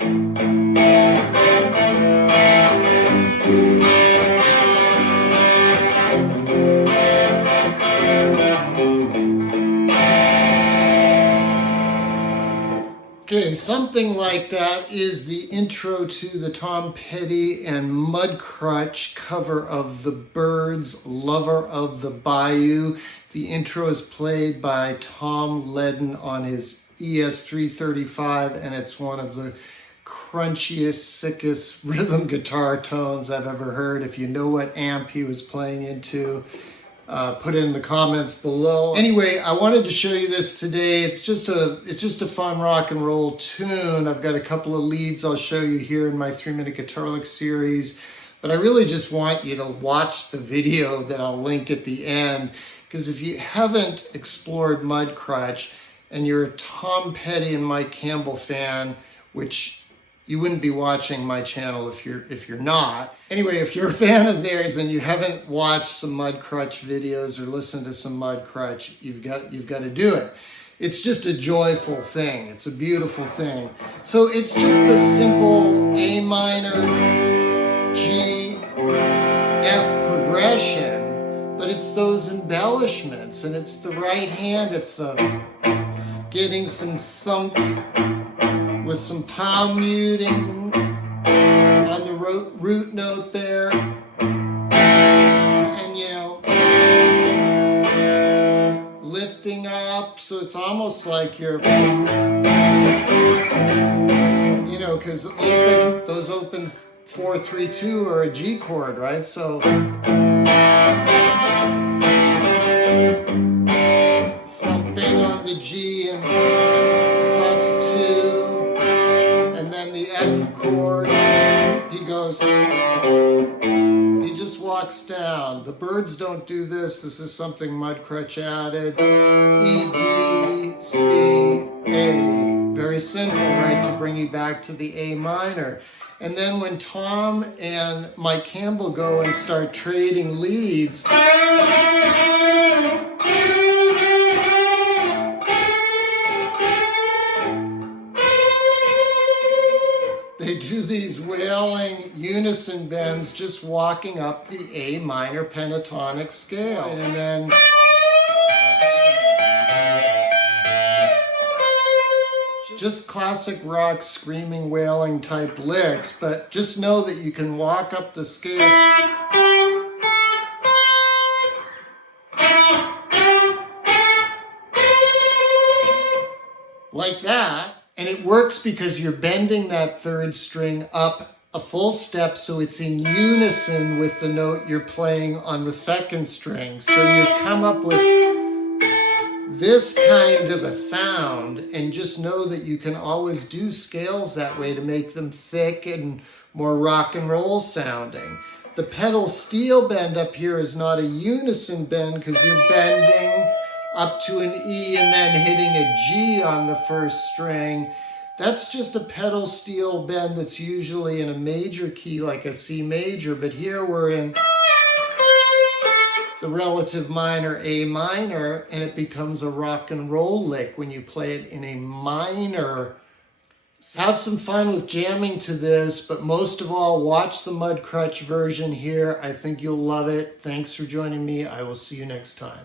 Okay, something like that is the intro to the Tom Petty and Mudcrutch cover of the Byrds, Lover of the Bayou. The intro is played by Tom Ledden on his ES335, and it's one of the crunchiest, sickest rhythm guitar tones I've ever heard. If you know what amp he was playing into, put it in the comments below. Anyway, I wanted to show you this today. It's just a fun rock and roll tune. I've got a couple of leads I'll show you here in my 3-minute guitar lick series, but I really just want you to watch the video that I'll link at the end, because if you haven't explored Mudcrutch and you're a Tom Petty and Mike Campbell fan, which you wouldn't be watching my channel if you're not. Anyway, if you're a fan of theirs and you haven't watched some Mudcrutch videos or listened to some Mudcrutch, you've got to do it. It's just a joyful thing. It's a beautiful thing. So it's just a simple A minor, G, F progression, but it's those embellishments, and it's the right hand. It's the getting some thunk with some palm muting on the root note there, and lifting up, so it's almost like you're, because those open 4-3-2 are a G chord, right? So thumping on the G and sus2. The F chord, he just walks down. The Byrds don't do this. This is something Mudcrutch added. E, D, C, A. Very simple, right, to bring you back to the A minor. And then when Tom and Mike Campbell go and start trading leads, they do these wailing unison bends, just walking up the A minor pentatonic scale. And then just classic rock screaming, wailing type licks, but just know that you can walk up the scale like that. And it works because you're bending that third string up a full step so it's in unison with the note you're playing on the second string. So you come up with this kind of a sound, and just know that you can always do scales that way to make them thick and more rock and roll sounding. The pedal steel bend up here is not a unison bend because you're bending up to an E and then hitting a G on the first string. That's just a pedal steel bend that's usually in a major key like a C major, but here we're in the relative minor A minor, and it becomes a rock and roll lick when you play it in a minor. Have some fun with jamming to this, but most of all, watch the Mudcrutch version here. I think you'll love it. Thanks for joining me. I will see you next time.